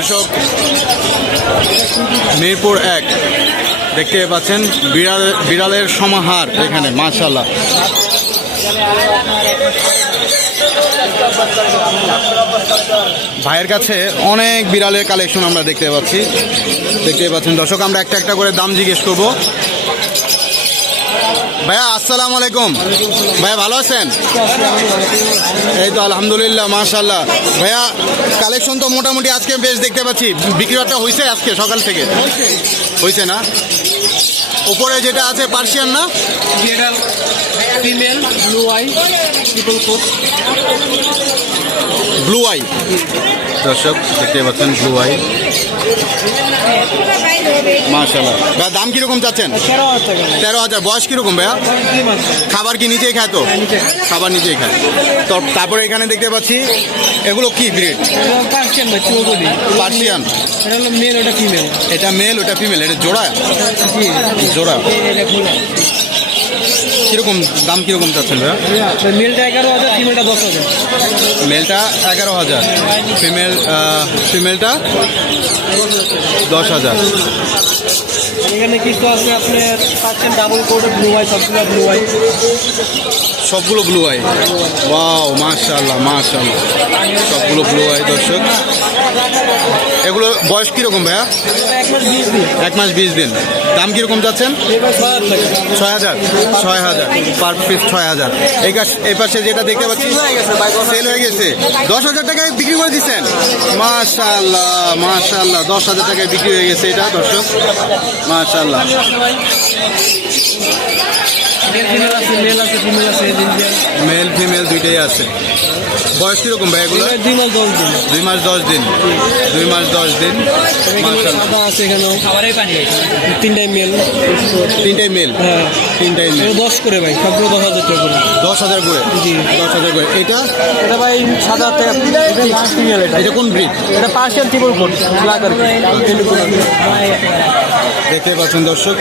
দর্শক মিরপুর 1 দেখতে পাচ্ছেন বিড়ালের সমাহার এখানে মাশাআল্লাহ। ভাইয়ের কাছে অনেক বিড়ালের কালেকশন আমরা দেখতে পাচ্ছেন দর্শক। আমরা একটা একটা করে দাম জিজ্ঞেস করবো। ভাইয়া আসসালামু আলাইকুম। ভাইয়া ভালো আছেন? এই তো আলহামদুলিল্লাহ মাশাআল্লাহ। ভাইয়া কালেকশন তো মোটামুটি আজকে বেশ দেখতে পাচ্ছি, বিক্রিটা হয়েছে আজকে সকাল থেকে? হয়েছে না? উপরে যেটা আছে পার্সিয়ান না? Female blue eye triple coat. Blue eye দর্শক দেখতে পাচ্ছেন, ব্লু আই মাশাআল্লাহ। ভাইয়া দাম কিরকম চাচ্ছেন? 13,000। বয়স কিরকম ভাইয়া? খাবার কি নিজেই খায়? তো খাবার নিজেই খায়। তো তারপরে এখানে দেখতে পাচ্ছি এগুলো কি ব্রিড? পার্সিয়ান। মেল ওটা ফিমেল। এটা মেল ওটা ফিমেল। এটা জোড়া? জোড়া। কিরকম দাম কিরকম চাচ্ছেন ভাইয়া? মেলটা 11,000, ফিমেলটা 10,000। মেলটা 11,000, ফিমেলটা 10,000। এখানে কিছু আছে আপনার পাচ্ছেন ডাবল কোড ব্লু আই, সবগুলো ব্লু আই। ওয়াও মাশাআল্লাহ মাশাআল্লাহ, সবগুলো ব্লু আই দর্শক। এগুলো বয়স কিরকম ভাইয়া? 1 মাস 20 দিন। দাম কিরকম যাচ্ছেন? 6,000। 6,000 পার পিস 6,000। এই পাশে যেটা দেখতে পাচ্ছি সেল হয়ে গেছে, 10,000 টাকায় বিক্রি করে দিচ্ছেন। মাশাআল্লাহ মাশাআল্লাহ, 10,000 টাকায় বিক্রি হয়ে গেছে এটা দর্শক মাশাআল্লাহ। মেল ফিমেল দুইটাই আছে। বয়স কিরকম ভাই এগুলো? 2 মাস 10 দিন। 2 মাস 10 দিন। 2 মাস 10 দিন মাশাআল্লাহ। আছে এখানেও তিনটাই মেল। তিনটাই মেল? হ্যাঁ তিনটাই মেল। 10 করে ভাই, সবগুলো 10,000 টাকা করে। 10,000 করে? জি 10,000 করে। এটা এটা ভাই 7,000 টাকা ফিমেল। এটা কোন ব্রিড? এটা পার্সিয়ান ট্রিপল কোট ব্ল্যাক আর কি। দেখতে পাচ্ছেন দর্শক।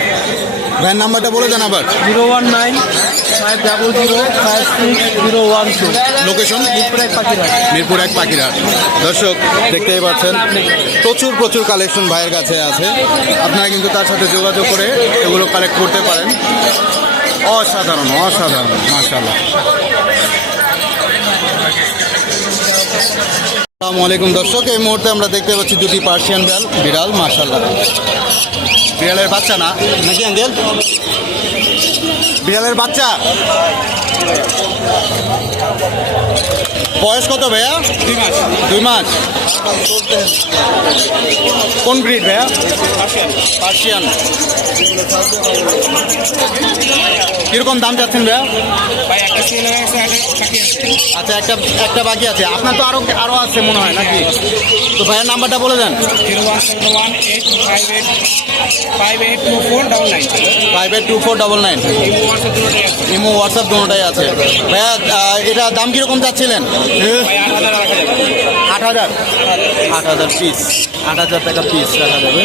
ভ্যান নাম্বারটা বলে দেন আবার। 019-500-56012। লোকেশন? মিরপুর 1 পাখিরহাট। দর্শক দেখতেই পাচ্ছেন প্রচুর কালেকশন ভাইয়ের কাছে আছে। আপনারা কিন্তু তার সাথে যোগাযোগ করে এগুলো কালেক্ট করতে পারেন। অসাধারণ অসাধারণ মাশাআল্লাহ। আসসালামু আলাইকুম দর্শক। এই মুহূর্তে আমরা দেখতে পাচ্ছি দুটি পার্সিয়ান বিড়াল মাশাআল্লাহ। বিড়ালের বাচ্চা না নাকি আঙ্কেল? বিড়ালের বাচ্চা। বয়স কত ভাইয়া? 2 মাস। কোন ব্রিড ভাইয়া? পার্সিয়ান। কিরকম দাম চাচ্ছেন ভাইয়া? আচ্ছা একটা বাকি আছে। আপনার তো আরো আছে মনে হয় নাকি? তো ভাইয়ের নাম্বারটা বলে দেন। 01718582499। ইমো হোয়াটসঅ্যাপ দুটোটাই আছে ভাইয়া। এটা দাম কিরকম চাচ্ছিলেন? 8,000। 8,000 পিস। 8,000 টাকা পিস রাখা যাবে।